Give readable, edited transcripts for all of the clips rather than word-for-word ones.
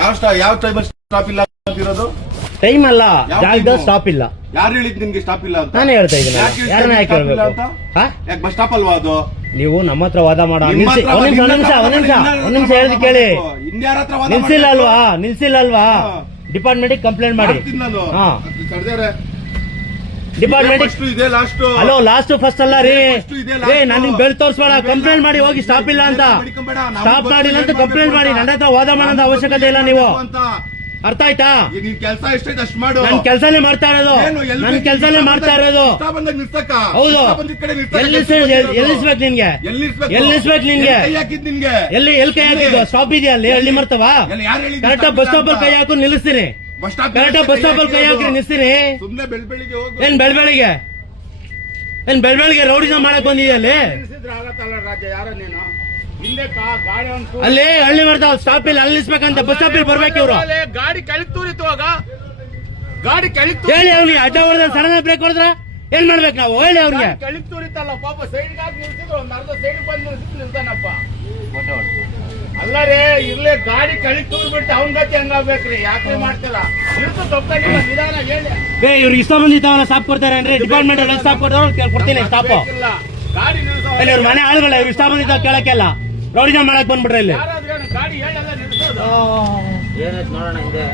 ಯಾವ ಟೈಮಲ್ಲಿ ಸ್ಟಾಪ್ ಇಲ್ಲ ಅಂತಿರೋದು? ಟೈಮ್ ಅಲ್ಲ, ಜಾಗದ ಸ್ಟಾಪ್ ಇಲ್ಲ. ಯಾರು ಹೇಳಿದ್ ನಿಮ್ಗೆ ಸ್ಟಾಪ್ ಇಲ್ಲ ಅಂತ? ನಾನೇ ಹೇಳ್ತಾ ಇದ್ದೀನಿ. ಯಾರನ್ನ ಯಾಕೆ ಹೇಳ್ಬೇಕು? ಯಾಕೆ ಬಸ್ ಸ್ಟಾಪ್ ಅಲ್ವಾ ಅದು? ನೀವು ನಮ್ಮ ಹತ್ರ ವಾದ ಮಾಡೋ ಒಂದ್ ನಿಮಿಷ ಹೇಳಿ ಕೇಳಿ. ನಿಲ್ಸಿಲ್ಲ ಅಲ್ವಾ? ಡಿಪಾರ್ಟ್ಮೆಂಟ್ ಕಂಪ್ಲೇಂಟ್ ಮಾಡಿ. ಹಲೋ, ಲಾಸ್ಟ್ ಫಸ್ಟ್ ಅಲ್ಲ ರೀ. ನನಗೆ ಬೆಳ್ ತೋರಿಸ್ಬೇಡ. ಕಂಪ್ಲೇಂಟ್ ಮಾಡಿ ಹೋಗಿ, ಸ್ಟಾಪ್ ಇಲ್ಲ ಅಂತ. ಸ್ಟಾಪ್ ಮಾಡಿಲ್ಲ ಅಂತ ಕಂಪ್ಲೇಂಟ್ ಮಾಡಿ. ನನ್ನ ಹತ್ರ ವಾದ ಮಾಡೋದ ಅವಶ್ಯಕತೆ ಇಲ್ಲ. ನೀವು ಅರ್ಥ ಆಯ್ತಾ? ಕೆಲಸ ಎಷ್ಟೈತೆ ಅಷ್ಟು ಮಾಡು. ನನ್ ಕೆಲಸನೇ ಮಾಡ್ತಾ ಇರೋದು. ಹೌದು. ಎಲ್ಲಿಸ್ಬೇಕು ನಿನ್ಗೆ? ಎಲ್ಲಿ ಕೈ ಹಾಕಿದ್ದು? ಸ್ಟಾಪ್ ಇದೆಯಾ ಅಲ್ಲಿ? ಹಳ್ಳಿ ಮರ್ತವ? ಕರೆಕ್ಟಾಗಿ ಬಸ್ ಸ್ಟಾಪ್ ಅಲ್ಲಿ ಕೈ ಹಾಕು ನಿಲ್ಲಿಸ್ತೀನಿ. ಕರೆಕ್ಟಾಗಿ ಬಸ್ ಸ್ಟಾಪ್ ಅಲ್ಲಿ ಕೈ ಹಾಕಿ ನಿಲ್ಲಿಸ್ತೀನಿ. ಏನ್ ಬೆಳಬೆಳಿಗ್ಗೆ ರೌಡಿನ ಮಾಡಕ್ ಬಂದಿದ್ಯಾ ಅಲ್ಲಿ? ಅಲ್ಲಿ ಹಳ್ಳಿ ಮಾಡ್ತಾವ. ಸ್ಟಾಪ್ ಇಲ್ಲಿ ಅಲ್ಲಿ ನಿಲ್ಸ್ಬೇಕಂತ. ಬಸ್ ಸ್ಟಾಪ್ ಇಲ್ಲಿ ಬರ್ಬೇಕು ಇವ್ರು. ಗಾಡಿ ಕಳಿತೂರಿತ್ತು. ಹೇಳಿ ಅವ್ನಿಗೆ. ಅಡ್ಡ ಹೊಡೆದ್ರೆ ಸಡನ್ ಬ್ರೇಕ್ ಹೊಡೆದ್ರೆ ಏನ್ ಮಾಡ್ಬೇಕು ನಾವು? ಹೇಳಿ ಅವ್ರಿಗೆ. ಕಳಿತೂರಿತ್ತಲ್ಲ ಪಾಪ. ಸೈಡ್ ನಿಲ್ಸಿದ್ರು. ಒಂದು ಅರ್ಧ ಸೈಡ್ ಬಂದು ನಿಲ್ತಾನಪ್ಪ. ಅಲ್ಲ ರೇ, ಇರ್ಲಿ. ಗಾಡಿ ಕಳಿತೂರ್ ಬಿಟ್ಟು ಅವನ್ ಗತಿ ಹಂಗಾಗ್ಬೇಕ್ರಿ. ಯಾಕೆ ಮಾಡ್ತಿಲ್ಲ? ನಿಲ್ಸು, ತಪ್ಪಾಗಿಲ್ಲ. ನಿಧಾನ ಹೇಳಿ. ಇವ್ರು ಇಷ್ಟ ಬಂದಿದ್ದಾವಲ್ಲ, ಸ್ಟಾಪ್ ಕೊಡ್ತಾರೆ ಅಂದ್ರೆ ಡಿಪಾರ್ಟ್ಮೆಂಟ್ ಸ್ಟಾಪ್ ಕೊಡ್ತಾರೆ. ಕೊಡ್ತೀನಿ ಸ್ಟಾಪ್. ಗಾಡಿ ಇವ್ರ ಮನೆ ಆಳುಗಳ ಇವ್ರು ಇಷ್ಟ ಬಂದಿದ್ದಾವ ಕೇಳಕ್ಕೆಲ್ಲ ರೌಡಿನ ಮಾಡಕ್ ಬಂದ್ಬಿಟ್ರೆ ಇಲ್ಲಿ. ಗಾಡಿ ಹೇಳಲ್ಲ ನಿಲ್ಸೋದು. ನೋಡೋಣ ಹಿಂದೆ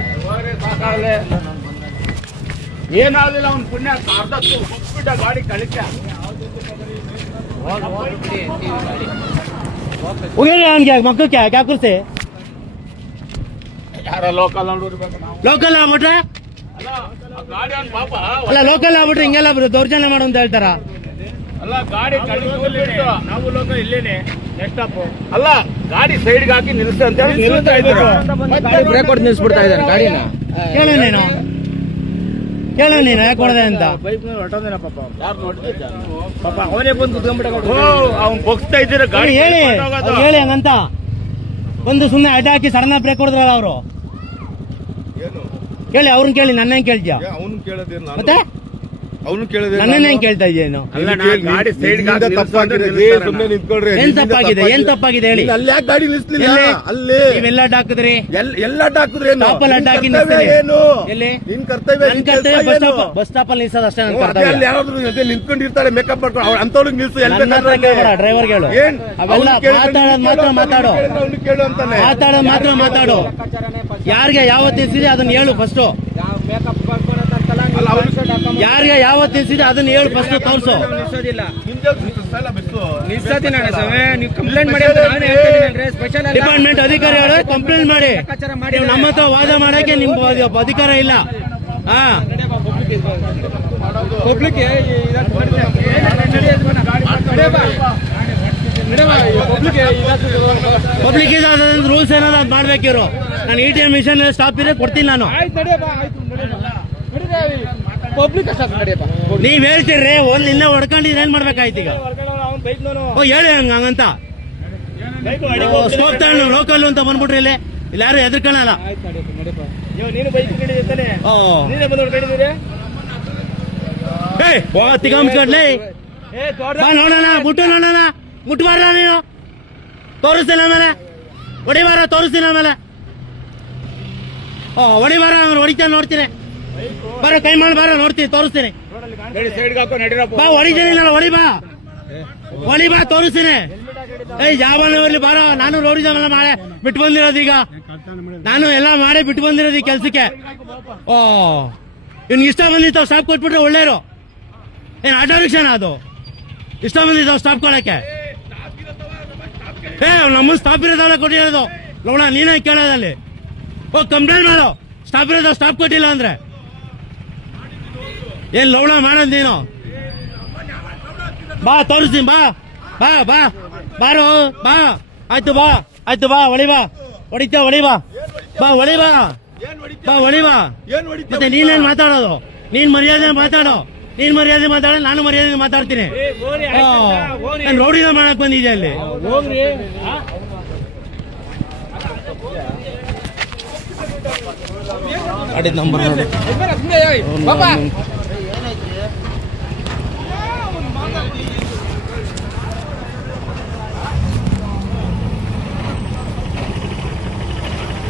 ಏನಾದಿಲ್ಲ. ಅವ್ನ ಪುಣ್ಯ ಅರ್ಧತ್ತು ಹೋಗ್ಬಿಟ್ಟ ಗಾಡಿ ಕಳಿಕ. ಹೋಗಿ ಅವನ್ಗೆ ಮಕ್ಕಕ್ಕೆ ಯಾಕೆ ಕೂರ್ಸಿ? ಯಾರ ಲೋಕಲ್ ನೋಡಿರ್ಬೇಕು ನಾವು. ಲೋಕಲ್ ಆಗ್ಬಿಟ್ರೆ ಗಾಡಿ ಅವ್ನ ಪಾಪ. ಅಲ್ಲ, ಲೋಕಲ್ ಆಗ್ಬಿಟ್ರೆ ಹಿಂಗೆಲ್ಲ ದೌರ್ಜನ್ಯ ಮಾಡು ಅಂತ ಹೇಳ್ತಾರ. ಅಲ್ಲ, ಗಾಡಿ ಕಳಿಸ್ಬಿಟ್ಟು ನಾವು ಲೋಕಲ್ ಇಲ್ಲೇನೆ ನೆಕ್ಸ್ಟ್ ಅಪ್. ಅಲ್ಲ, ಗಾಡಿ ಸೈಡ್ಗೆ ಹಾಕಿ ನಿಲ್ಸ ಅಂತ ಹೇಳಿ ನಿಲ್ಸ್ತಾ ಇದ್ರು. ಬ್ರೇಕ್ ಹೊಡೆದು ನಿಲ್ಸ್ಬಿಡ್ತಾ ಇದ್ದಾರೆ ಗಾಡಿನ. ಕೇಳು ನೀನು ಯಾಕೆ ಹೊಡೆದೆ ಅಂತ. ಬೈಕ್ ಮೇಲೆ ಹೊರಟೋದೇನ ಪಾಪ. ಯಾರು ನೋಡಿದ್ದ ಪಾಪ. ಅವನೇ ಬಂದು ಕುತ್ಕೊಂಡ್ಬಿಟ್ಟ. ಅವ್ನು ಬಗ್ಸ್ತಾ ಇದ್ದೀರ ಗಾಡಿ. ಹೇಳಿ ಹಂಗಂತ. ಒಂದು ಸುಮ್ಮನೆ ಅಡ್ಡ ಹಾಕಿ ಸಡನ್ ಬ್ರೇಕ್ ಹೊಡೆದ್ರಲ್ಲ ಅವರು. ಕೇಳಿ ಅವ್ರನ್ನ ಕೇಳಿ. ನನ್ನ ಕೇಳ್ತೀಯ? ಮತ್ತೆ ಅವನು ಕೇಳಿದ್ರೆ ನನ್ನೇ ಕೇಳ್ತಾ ಇದೆಯೇನು? ಗಾಡಿ ಸೈಡ್ ಏನ್ ತಪ್ಪಾಗಿದೆ? ಹೇಳಿ. ಅಲ್ಲಿ ಯಾಕೆ ಗಾಡಿ ನಿಲ್ಸ್ಲಿಲ್ಲ? ಅಲ್ಲಿ ನೀವೆಲ್ಲ ಅಡ್ಡ ಹಾಕಿದ್ರಿ. ಎಲ್ಲ ಅಡ್ಡ ಹಾಕಿದ್ರೆ ಅಡ್ಡ ಹಾಕಿ ಏನು? ಎಲ್ಲಿ ನಿನ್ ಕರ್ತವ್ಯ? ಬಸ್ ಸ್ಟಾಪ್ ಅಲ್ಲಿ ನಿಲ್ಸೋದು ಅಷ್ಟೇ. ಅಲ್ಲಿ ಯಾರಾದ್ರೂ ನಿಂತ್ಕೊಂಡಿರ್ತಾರೆ ಮೇಕಪ್ ಮಾಡ್ಕೊಂಡು. ಅವ್ರು ಅಂತವ್ರಿಗೆ ನಿಲ್ಸು. ಡ್ರೈವರ್ ಹೇಳು. ಅವೆಲ್ಲ ಮಾತಾಡೋದು ಮಾತ್ರ ಮಾತಾಡು. ಯಾರಿಗೆ ಯಾವತ್ತು ನಿಲ್ಸಿದೆ ಅದನ್ನ ಹೇಳು ಫಸ್ಟ್. ಯಾರಿಗೆ ಯಾವತ್ತು ನಿಲ್ಸಿದೆ ಅದನ್ನ ಹೇಳು ಫಸ್ಟ್. ತೋರ್ಸು. ಡಿಪಾರ್ಟ್ಮೆಂಟ್ ಅಧಿಕಾರಿ ಹೇಳು, ಕಂಪ್ಲೇಂಟ್ ಮಾಡಿ. ನಮ್ಮ ಹತ್ರ ವಾದ ಮಾಡಕ್ಕೆ ನಿಮ್ಗೆ ಅಧಿಕಾರ ಇಲ್ಲ. ಪಬ್ಲಿಕ್ ರೂಲ್ಸ್ ಏನಾದ್ರು ಮಾಡ್ಬೇಕಿರೋ. ನಾನು ATM ಮಿಷನ್ ಸ್ಟಾಪ್ ಇದೆ ಕೊಡ್ತೀನಿ ನಾನು. ನೀವ್ ಹೇಳ್ತೀರ್ರಿ. ಒಂದ್ ಇನ್ನ ಹೊಡ್ಕೊಂಡಿದ್ರೆ ಏನ್ ಮಾಡ್ಬೇಕಾಯ್ತು ಈಗ? ಹೇಳಿ ಹಂಗಂತ. ಸ್ಕೋಪ್ ತಗೊಂಡು ಲೋಕಲ್ ಅಂತ ಬಂದ್ಬಿಟ್ರಿ ಇಲ್ಲಿ ಯಾರು ಎದ್ರಕಣಲ್ಲ. ತಿಗಮ್ಕಡ್ಲಿ ನೋಡೋಣ. ಮುಟ್ಬಾರ ನೀನು. ತೋರಿಸ್ತೀನಿ ಆಮೇಲೆ. ಹೊಡಿಬಾರ ತೋರಿಸ್ತೀನಿ ಆಮೇಲೆ. ಹೊಡಿಬಾರ ಹೊಡಿತಾನೆ ನೋಡ್ತೀನಿ. ಬರ ಕೈ ಮಾಡಿ ಬಾರ ನೋಡ್ತೀನಿ. ತೋರಿಸ್ತೀನಿ. ಬಾ ಹೊಡಿತೀನಿ. ಹೊಡಿ ಬಾ ತೋರಿಸ್ತೀನಿ. ಯಾವಲ್ಲಿ ಬಾರ. ನಾನು ರೋಡಿದೆಲ್ಲ ಮಾಡೇ ಬಿಟ್ಟು ಬಂದಿರೋದು. ಈಗ ನಾನು ಎಲ್ಲ ಮಾಡೇ ಬಿಟ್ಟು ಬಂದಿರೋದು ಈ ಕೆಲ್ಸಕ್ಕೆ. ಇವ್ನಿಗೆ ಇಷ್ಟ ಬಂದಿತ್ತು ಸ್ಟಾಪ್ ಕೊಟ್ಬಿಟ್ರೆ ಒಳ್ಳೇರು. ಏನ್ ಆಟೋ ರಿಕ್ಷಾನ ಅದು? ಇಷ್ಟ ಬಂದಿದ್ದಾವ ಸ್ಟಾಪ್ ಕೊಡಕ್ಕೆ. ನಮ್ಮ ಸ್ಟಾಪ್ ಇರೋದಲ್ಲ ಕೊಟ್ಟಿರೋದು. ಲೋಣ ನೀನೇ ಕೇಳೋದಲ್ಲಿ ಹೋಗಿ ಕಂಪ್ಲೇಂಟ್ ಮಾಡು. ಸ್ಟಾಪ್ ಇರೋದು ಸ್ಟಾಪ್ ಕೊಟ್ಟಿಲ್ಲ ಅಂದ್ರೆ ಏನ್ ಲವಣ ಮಾಡೋದ್ ನೀನು? ಬಾ ತೋರಿಸ್ತೀನಿ. ಬಾರೋ. ಆಯ್ತು ಬಾ ಹೊಡಿ ಬಾ. ಹೊಡಿತಾ ಹೊಡಿ ಬಾ. ಹೊಡಿ ಬಾ. ಮತ್ತೆ ನೀನೇನ್ ಮಾತಾಡೋದು? ನೀನ್ ಮರ್ಯಾದೆ ಮಾತಾಡೋ. ನಾನು ಮರ್ಯಾದೆ ಮಾತಾಡ್ತೀನಿ. ರೌಡಿನ ಮಾಡಕ್ ಬಂದಿದ್ಯಾ ಅಲ್ಲಿ? ಗಾಡಿ ನಂಬರ್ ನೋಡಿ.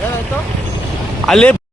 ಏನಾಯ್ತು? ಅಲ್ಲಿ